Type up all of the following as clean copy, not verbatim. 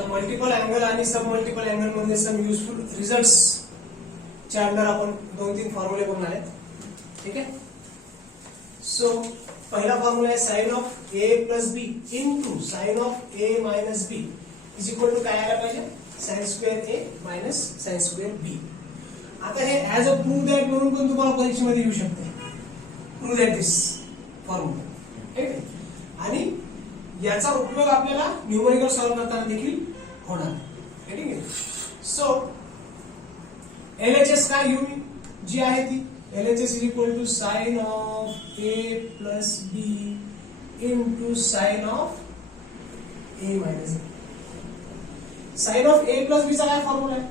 तर multiple angle आणि सब multiple angle मध्ये सम युजफुल रिझल्ट्स च्या अंडर आपण 2-3 फॉर्म्युले बघणार आहेत. ठीक आहे. सो पहिला फॉर्म्युला आहे sine of A plus B into sine of A minus B is equal to काय आला पाहिजे, साइन स्क्वेअर ए मायनस साइन स्क्वेअर बी. आता हे ऍज अ प्रूव्ह दॅट म्हणून पण तुम्हाला परीक्षेमध्ये येऊ शकते. Prove that this formula. ठीक आहे. आणि याचा उपयोग आपल्याला न्यूमेरिकल सॉल्व्ह करताना देखील होणार. ठीक आहे. सो LHS काय घेऊ मी, जी आहे ती LHS is equal to sine of A plus B into sine of A minus b. Sine of A plus b चा काय फॉर्म्युला आहे,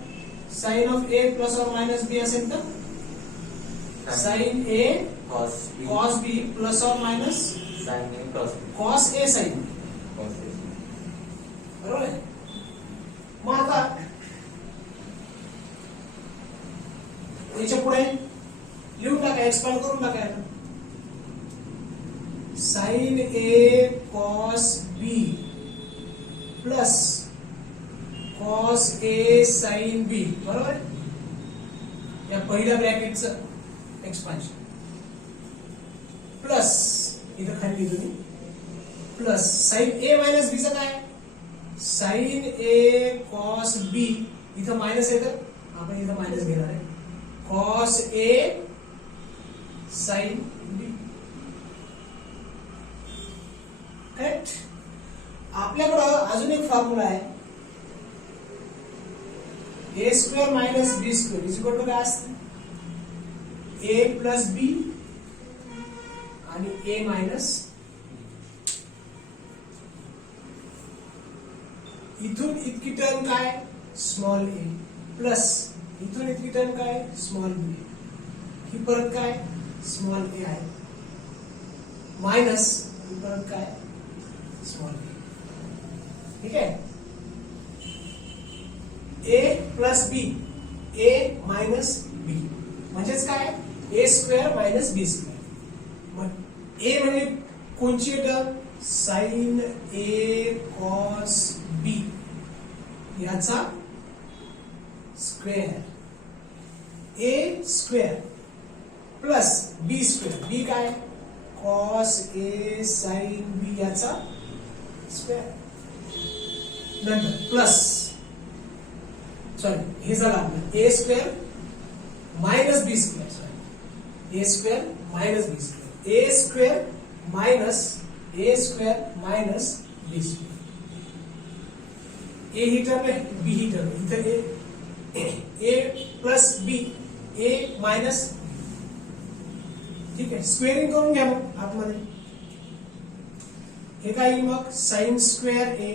साइन ऑफ ए प्लस और मायनस बी असेल तर sine a cos B plus और minus sine a cos a sine b. बरोबर आहे. मग आता याच्या पुढे लिहून टाका, एक्सपांड करून टाका. Sign a cos B plus cos a sine b. बरोबर आहे. या पहिल्या ब्रॅकेटचं एक्सपान्शन प्लस इथं खाली लिहिलं प्लस साइन ए मायनस बी चं काय, साइन ए कॉस बी. इथं मायनस येतं, आपण इथं मायनस घेणार आहे. Cos a sine b. Correct. आपल्याकडं अजून एक फॉर्म्युला आहे, a square minus B square is equal to काय असतं, ए प्लस बी आणि ए मायनस. इथून इतकी टर्म काय, स्मॉल ए प्लस इथून इतकी टर्म काय, स्मॉल बी. ही परत काय, स्मॉल ए आहे मायनस ही परत काय, स्मॉल बी. ठीक आहे. ए प्लस बी ए मायनस बी म्हणजेच काय, ए स्क्वेअर मायनस बी स्क्वेअर. मग ए म्हणजे कोणची टर्म, साइन ए कॉस बी याचा स्क्वेअर, ए स्क्वेअर प्लस बी स्क्वेअर. बी काय, कॉस ए साइन बी याचा स्क्वेअर. नंतर प्लस सॉरी हे झालं आपलं ए square minus B square. Sorry A square minus B square. A square minus A square minus B square. A ही term आहे, बी ही term. इथं ए plus B A minus. ठीक आहे. स्क्वेअरिंग करून घ्या मग आतमध्ये. हे काय मग साइन स्क्वेअर ए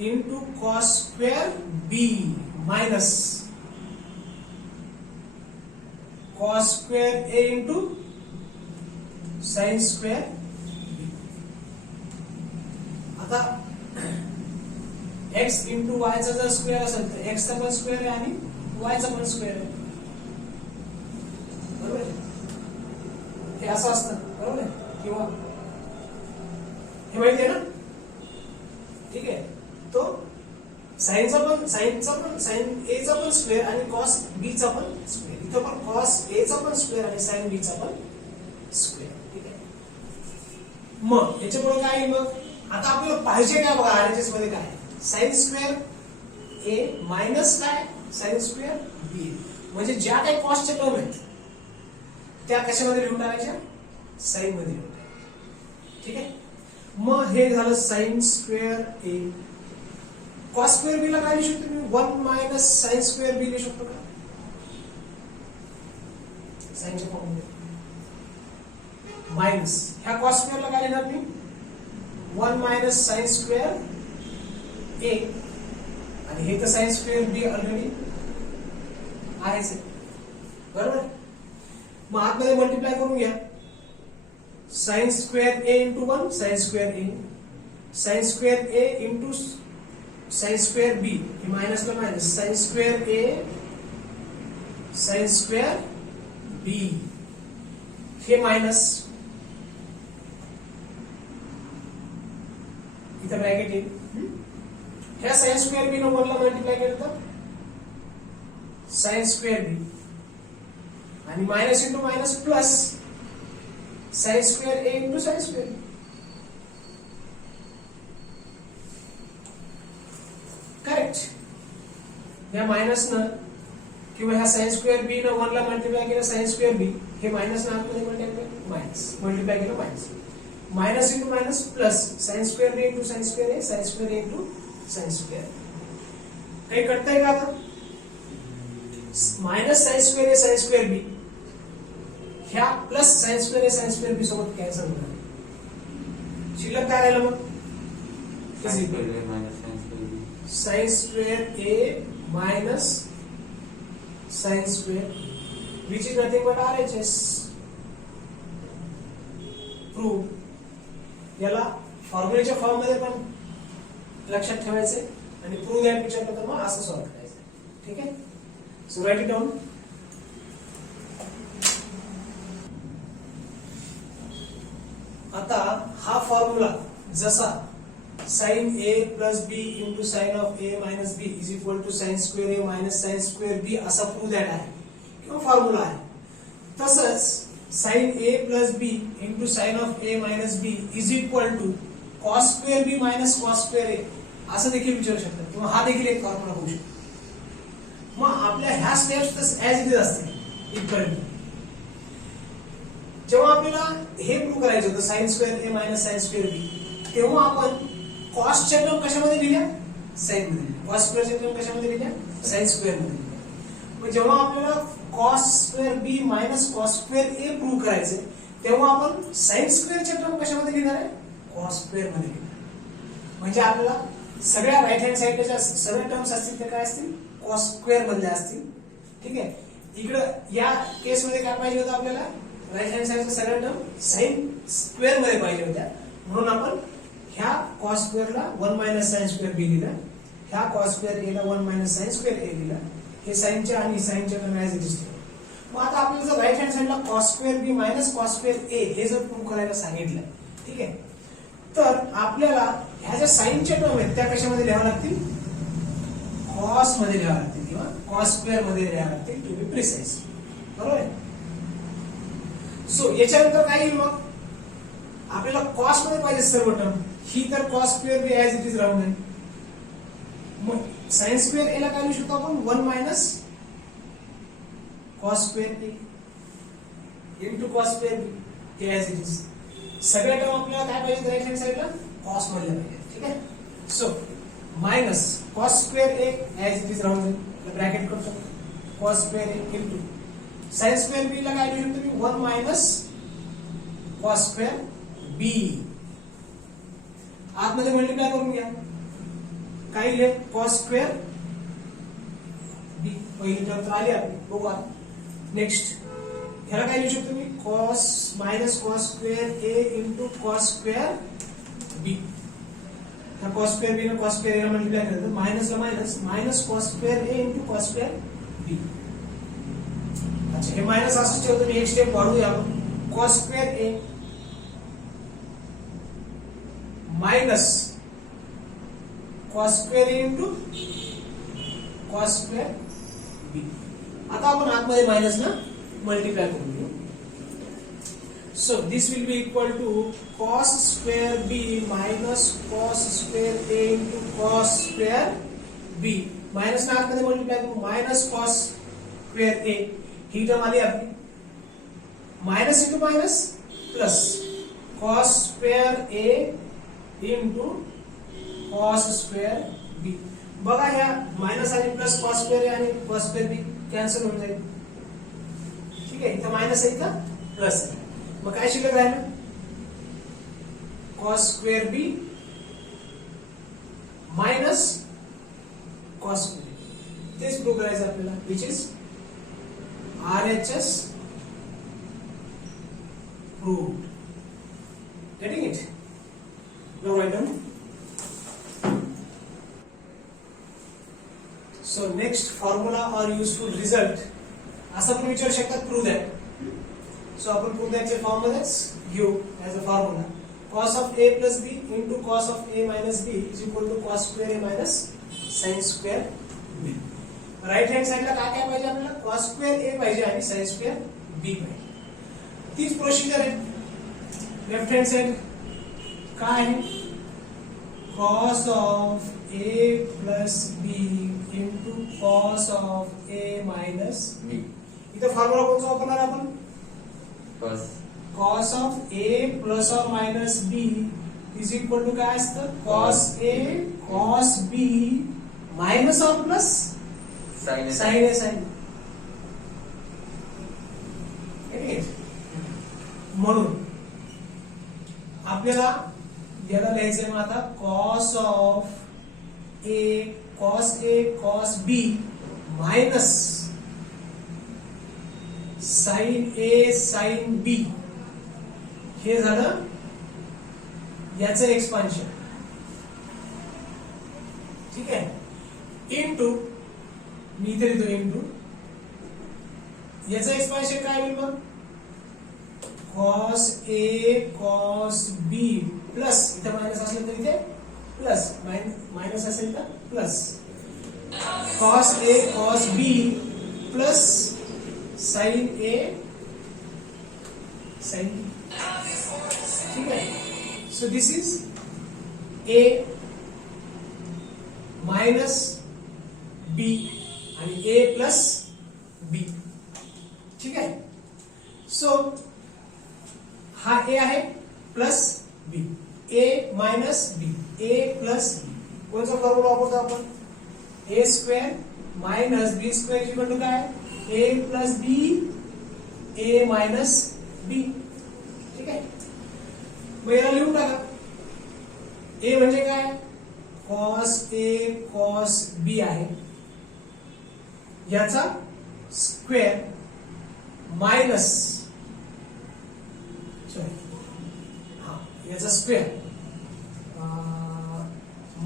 इंटू कॉस स्क्वेअर बी मायनस कॉस स्क्वेअर ए इंटू साइन स्क्वेअर बी. आता एक्स इंटू वाय चा जर स्क्वेअर असेल तर एक्स चा पण स्क्वेअर आहे आणि वाय चा पण स्क्वेअर आहे. बरोबर आहे. हे असं असतं. बरोबर आहे. किंवा हे माहिती आहे ना. ठीक आहे. तो साइन ए चा पण स्क्वेअर आणि कॉस बी चा पण स्क्वेअर. इथं पण कॉस ए चा पण स्क्वेअर आणि साइन बी चा पण स्क्वेअर. ठीक आहे. मग याच्या पुढे काय, मग आता आपल्याला पाहिजे काय बघा आरएचएस मध्ये काय, साइन स्क्वेअर ए मायनस काय, साइन स्क्वेअर बी. म्हणजे ज्या काही कॉसच्या टर्म आहेत त्या कशामध्ये लिहून टाकायच्या, साइन मध्ये लिहून टाकायच्या. ठीक आहे. मग हे झालं साइन स्क्वेअर ए. कॉस स्क्वेअर बी ला काय लिहू शकतो मी, 1 मायनस साइन स्क्वेअर बी लिहू शकतो का, साइनच्या फॉर्ममध्ये मायनस ह्या कॉस स्क्वेअर ला काय लिहिणार मी, 1 मायनस साइन स्क्वेअर ए आणि हे तर साइन स्क्वेअर बी ऑलरेडी आहेच. बरोबर. मग आतमध्ये मल्टिप्लाय करून घ्या. Sign square A into 1 sign square a, sine square A into sine square B हे मायनसला minus, sine square a sine square B हे मायनस, इथं ब्रॅकेट येईल ह्या साइन स्क्वेअर बी न 1 ला मल्टिप्लाय केलं तर साइन स्क्वेअर बी आणि minus into minus plus sine square ए into sine square b. Correct. या मायनस न किंवा ह्या साइन स्क्वेअर बी न 1 ला मल्टिप्लाय केलं साइन स्क्वेअर बी, हे मायनस न आतमध्ये मल्टिप्लाय केलं minus. Minus into minus plus sine square B into sine square a, sine square A into sine square. काही कळतंय का आता? Minus sine square a sine square b ह्या plus sine square a sine square b सोबत cancel होणार. शिल्लक काय राहिलं मग? Sine square A minus sine square which is nothing but RHS. Prove. याला फॉर्म्युलेच्या फॉर्म मध्ये पण लक्षात ठेवायचे आणि प्रूव्ह द्यायला विचारलं तर मग असं सॉल्व्ह करायचं. ठीक आहे. So write it down. आता हा फॉर्म्युला जसा sine a plus B into sine of A minus B is equal to sine square A minus sine square b असा प्रूव्ह दॅट आहे किंवा फॉर्म्युला आहे, तसंच sine a plus B into sine of A minus B is equal to cos square B minus cos square a असं देखील विचारू शकतात किंवा हा देखील एक फॉर्म्युला होऊ शकतो. मग आपल्या ह्या स्टेप्स तर ऍज इट इज असतील इथपर्यंत. जेव्हा आपल्याला हे प्रूव्ह करायचं होतं साइन स्क्वेअर ए मायनस साइन स्क्वेअर बी, तेव्हा आपण कॉसच्या टर्म कशामध्ये लिहिल्या? साइन मध्ये. कॉस स्क्वेअरच्या टर्म कशामध्ये लिहिल्या? साइन स्क्वेअर मध्ये. मग जेव्हा आपल्याला कॉस स्क्वेअर बी मायनस कॉस स्क्वेअर ए प्रूव्ह करायचे, तेव्हा आपण साइन स्क्वेअरच्या टर्म कशामध्ये लिहिणार आहे? कॉस स्क्वेअर मध्ये लिहिणार. म्हणजे आपल्याला सगळ्या राईट हँड साइडच्या सगळ्या टर्म्स असतील ते काय असतील? कॉस स्क्वेअर मधल्या असतील. ठीक आहे. इकडं या केस मध्ये काय पाहिजे होतं आपल्याला? राईट हँड साइडच्या सगळ्या टर्म साइन स्क्वेअर मध्ये पाहिजे होत्या. म्हणून आपण ह्या कॉस स्क्वेअरला 1 मायनस साइन स्क्वेअर बी लिहिलं, ह्या कॉस स्क्वेअर ए ला 1 मायनस साइन स्क्वेअर ए लिहिलं. हे साइनच्या आणि साइनच्या टर्म ऍज इट इज. मग आता आपल्याला जर राईट हँड साइडला कॉस स्क्वेअर बी मायनस कॉस स्क्वेअर ए हे जर प्रूव्ह करायला सांगितलं, ठीक आहे, तर आपल्याला ह्या ज्या साइनच्या टर्म आहेत त्या कशामध्ये लिहाव्या लागतील? कॉस मध्ये लिहाव्या लागतील किंवा कॉस स्क्वेअर मध्ये लिहाव्या लागतील टू बी प्रिसाइज. बरोबर आहे. सो याच्यानंतर काय येईल? मग आपल्याला कॉस मध्ये पाहिजे सर्व टर्म. ही तर cos square B as it is राहून जाईल. मग साइन स्क्वेअर ए ला काय लिहू शकतो आपण? 1 minus cos square A into cos square B as it is. सगळ्या टर्म आपल्याला काय पाहिजे? राईट हँड साइडला कॉस मधल्या पाहिजे. ठीक आहे. So minus cos square A as it is राहून जाईल. ब्रॅकेट करतो. कॉस स्क्वेअर ए इंटू साइन स्क्वेअर बी ला काय लिहू शकतो मी? 1 मायनस कॉस स्क्वेअर बी. आतमध्ये मल्टिप्लाय करून घ्या. काय लिहिले? कॉस स्क्वेअर बी. पहिली टर्म तर आली आपली. बघू आता नेक्स्ट. ह्याला काय लिहू शकतो मी? कॉस मायनस कॉस स्क्वेअर ए इंटू कॉस स्क्वेअर बी. ह्या कॉस स्क्वेअर बी ने कॉस स्क्वेअर ए ला मल्टिप्लाय केलं तर मायनस ला मायनस मायनस कॉस स्क्वेअर ए इंटू कॉस स्क्वेअर बी. अच्छा, हे मायनस असंच ठेवतो मी. एक स्टेप वाढवूया आपण. कॉस स्क्वेअर ए मायनस कॉस स्क्वेअर ए इंटू कॉस स्क्वेअर बी. आता आपण आतमध्ये मायनस ना मल्टिप्लाय करून घेऊ. So this will be equal to cos square B minus cos square A into cos square B. Minus ना आतमध्ये मल्टिप्लाय करू. मायनस कॉस स्क्वेअर ए ही टर्म आली आपली. Minus into minus plus cos square ए into cos square B. बघा ह्या minus आणि plus cos square A आणि कॉस स्क्वेअर बी कॅन्सल होऊन जाईल. ठीक आहे. इथं मायनस आहे, इथं प्लस आहे. मग काय शिल्लक राहिलं? कॉस स्क्वेअर बी मायनस कॉस स्क्वेअर. तेच प्रूव्ह करायचं आपल्याला, which is RHS proved. Getting it? Now write down. So next formula or useful result असं पण विचारू शकतात. Prove that. सो आपण प्रूव्ह दॅटचे फॉर्म मध्येच घेऊ as a formula. Cos of A plus B into cos of A minus B is equal to cos square A minus sine square B. Right hand साइडला काय काय पाहिजे आपल्याला? Cos square A पाहिजे आणि साइन स्क्वेअर बी पाहिजे. तीच procedure आहे. लेफ्ट हँड साइड काय आहे? Cos of A plus B into cos of A minus B. इथं फॉर्म्युला कोणता वापरणार आपण? Cos of A plus or minus B is equal to काय असतं? Cos A cos B minus or plus sine A sine. म्हणून आपल्याला याला लिहायचंय मग आता cos of A cos B minus sine A sine B. हे झालं याचं एक्सपान्शन. ठीक आहे. इंटू मी इथे लिहितो इंटू याचं एक्सपान्शन काय होईल मग? Cos A cos B plus इथे मायनस असलं तर इथे प्लस मायनस असेल तर plus cos A cos B plus sine A sine B. ठीक आहे. So this is A minus B आणि ए प्लस बी. ठीक आहे. सो हा ए आहे plus B. A minus B A plus B. कोणचा फॉर्म्युला वापरतो आपण? A square minus B square equal to काय? A plus B A minus B. ठीक आहे. मग याला लिहून टाका. ए म्हणजे काय? कॉस ए कॉस बी आहे याचा स्क्वेअर मायनस याचा स्क्वेअर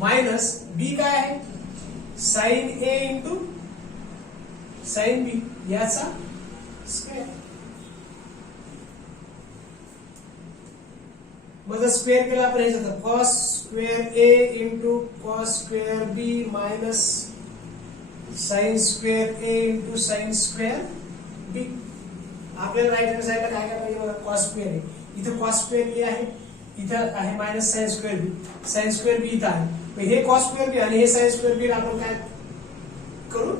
मायनस बी काय आहे? Sign A into sine B याचा स्क्वेअर. मग स्क्वेअर केला आपण ह्याचा कॉस स्क्वेअर ए इंटू कॉस स्क्वेअर बी मायनस साइन स्क्वेअर ए इंटू साइन स्क्वेअर बी. आपल्याला राईट हँड साइडला काय काय पाहिजे? कॉस स्क्वेअर आहे. इथं कॉस स्क्वेअर ए आहे, इथं आहे मायनस साइन स्क्वेअर बी. साइन स्क्वेअर बी इथं आहे. हे कॉस स्क्वेअर बी आणि हे साइन स्क्वेअर बी आपण काय करू?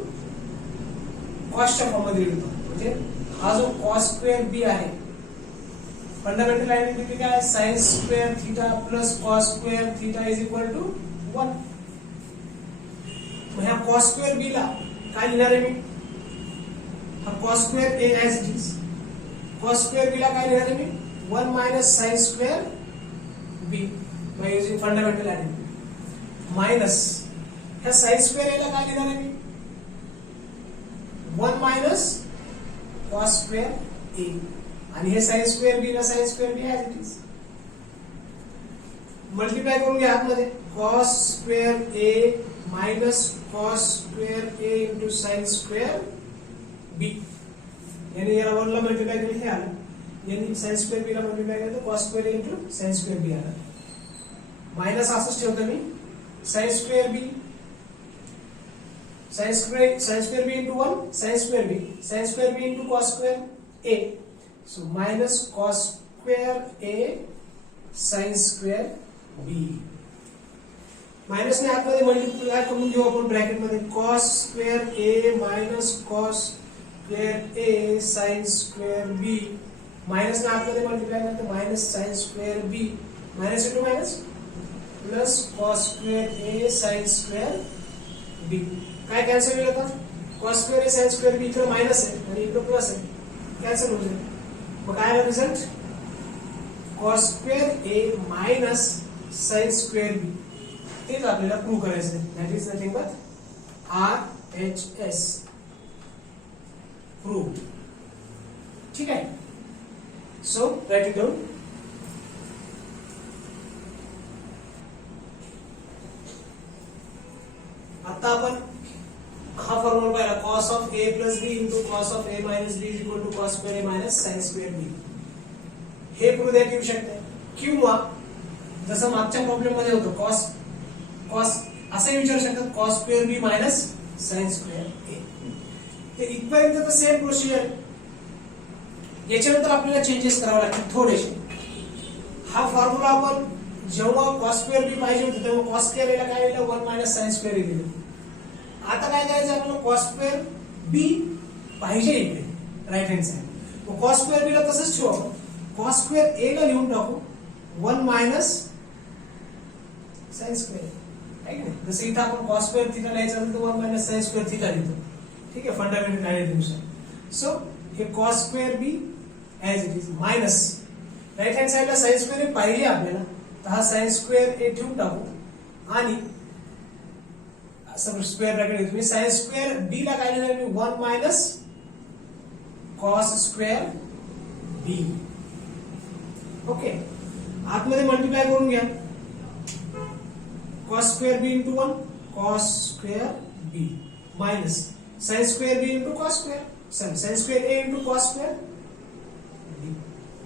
कॉसच्या फॉर्म मध्ये लिहितो. म्हणजे हा जो कॉस स्क्वेअर बी आहे फंडामेंटल आयडेंटिटी काय? Sine square theta plus cos square theta is equal to 1. ह्या कॉस स्क्वेअर बी ला काय लिहिणार आहे मी? हा cos square A as it is. Cos square B ला काय लिहिणार आहे मी? 1 minus sine square B by using fundamental identity minus ह्या साइन स्क्वेअर ए ला काय लिहिणार आहे मी? 1 मायनस कॉस स्क्वेअर ए आणि हे साइन स्क्वेअर बी ला sine square B as it is. Multiply करून घ्या आतमध्ये. कॉस स्क्वेअर ए मायनस कॉस स्क्वेअर ए इंटू साइन स्क्वेअर बी. याने याला 1 ला मल्टिप्लाय केलं हे आलं. याने साइन स्क्वेअर बी ला मल्टिप्लाय केलं तर कॉस स्क्वेअर ए इंटू साइन स्क्वेअर बी आलं. मायनस असंच ठेवतो मी. Sign square B sin square b into 1 sin square b into cos square a. So minus cos square a sin square b. Minus ने आतमध्ये multiply करून घेऊ आपण ब्रॅकेट मध्ये. cos square a minus cos square a sin square b. Minus ने आतमध्ये multiply करतो minus sin square b minus into minus plus cos square a sin square b. काय कॅन्सल होईल आता? cos square a sin square b इकडे minus आहे आणि इकडे प्लस आहे. कॅन्सल होईल. मग काय आला result? cos square a minus sin square b. तेच आपल्याला प्रूव्ह करायचं आहे. That is nothing but RHS proved. ठीक आहे. So right it down. आता आपण हा फॉर्म्युला पाहिला. cos of a plus b into cos of a minus b is equal to cos square a minus sin square b. हे prove देता येऊ शकते. किंवा जसं मागच्या प्रॉब्लेम मध्ये होतं कॉस कॉस असं विचारू शकतात कॉस स्क्वेअर बी मायनस साइन स्क्वेअर ए. ते इथपर्यंत तर सेम प्रोसिजर. याच्यानंतर आपल्याला चेंजेस करावे लागतील थोडेसे. हा फॉर्म्युला आपण जेव्हा कॉस स्क्वेअर बी पाहिजे होतं तेव्हा कॉस स्क्वेअर एला काय दिलं 1 मायनस साइन स्क्वेअर ए दिलं. आता काय करायचं आपल्याला कॉस स्क्वेअर बी पाहिजे इकडे राईट हँड साइड. मग कॉस स्क्वेअर बी ला तसंच ठेवू आपण. कॉस स्क्वेअर ए ला लिहून टाकू 1 मायनस साइन स्क्वेअर आहे की नाही. जसं इथं आपण कॉस स्क्वेअर थीटा लिहायचं असेल तर 1 मायनस साइन स्क्वेअर थीटा लिहितो. ठीक आहे फंडामेंटल आयडियानुसार. सो हे cos square B as it is minus right hand साइडला साइन स्क्वेअर ए पाहिजे आपल्याला तर हा साइन स्क्वेअर ए ठेवून टाकू आणि असं स्क्वेअर ब्रॅकेट घेतो मी. साइन स्क्वेअर बी ला काय लिहिणार मी 1 minus cos square B. Okay आतमध्ये मल्टिप्लाय करून घ्या. कॉस स्क्वेअर बी इंटू 1 कॉस स्क्वेअर बी मायनस साइन स्क्वेअर बी into cos square sine square ए इंटू कॉस स्क्वेअर बी.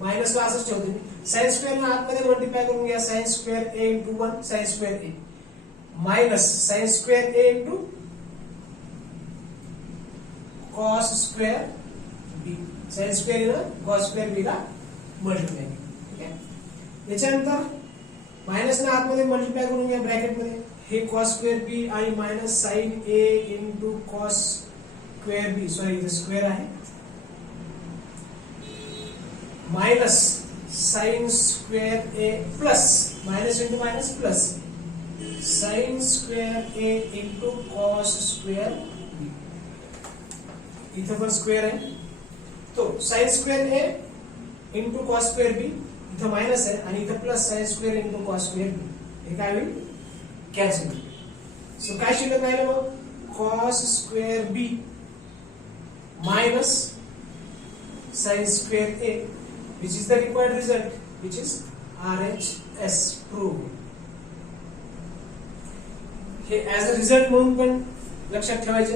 मायनस ला असंच ठेवतो मी. साइन स्क्वेअर ना आतमध्ये मल्टिप्लाय करून घ्या. साइन स्क्वेअर ए इंटू 1 साइन स्क्वेअर ए मायनस साइन स्क्वेअर ए इंटू कॉस स्क्वेअर बी. Sign square ए ना cos square B ला multiply. ठीक आहे याच्यानंतर मायनस ना आतमध्ये मल्टिप्लाय करून घ्या ब्रॅकेट मध्ये. हे कॉस स्क्वेअर बी आणि minus sine A into cos square B sorry इथे स्क्वेअर आहे minus sine square A plus minus into minus plus sine square A into cos square B. इथं पण स्क्वेअर आहे तो साइन स्क्वेअर ए into cos square B इथं minus आहे आणि इथं plus sine square into cos square B. हे काय होईल कॅन्सल. सो काय शिल्लक राहिलं मग cos square B minus sine square A which is the required result which is RHS proved. हे ऍज अ रिझल्ट म्हणून पण लक्षात ठेवायचे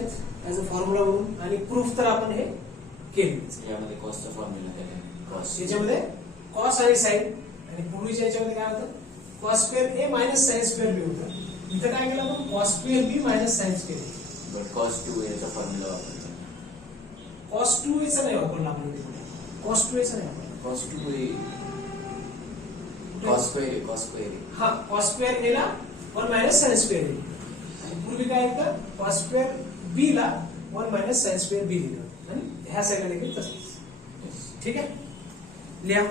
ऍज अ फॉर्म्युला म्हणून आणि प्रूफ तर आपण हे केले. यामध्ये कॉसचा फॉर्म्युला काय आहे कॉस याच्यामध्ये कॉस आणि साइन आणि पूर्वीच्या याच्यामध्ये काय होतं कॉस स्क्वेअर ए मायनस साइन स्क्वेअर बी होतं. इथं काय केलं आपण cos square B minus sine square. But cos 2 याचा फॉर्म्युला वापरला. कॉस 2 याचा नाही वापरला आपण. कॉस 2 याचा नाही वापरला. कॉस 2 ए कॉस स्क्वेअर ए हा कॉस स्क्वेअर ए ला 1 मायनस साइन स्क्वेअर ए आणि पूर्वी काय होतं कॉस स्क्वेअर बी ला 1 मायनस साइन स्क्वेअर बी दिलं आणि ह्या साईडला देखील तसंच. ठीक आहे लिहा.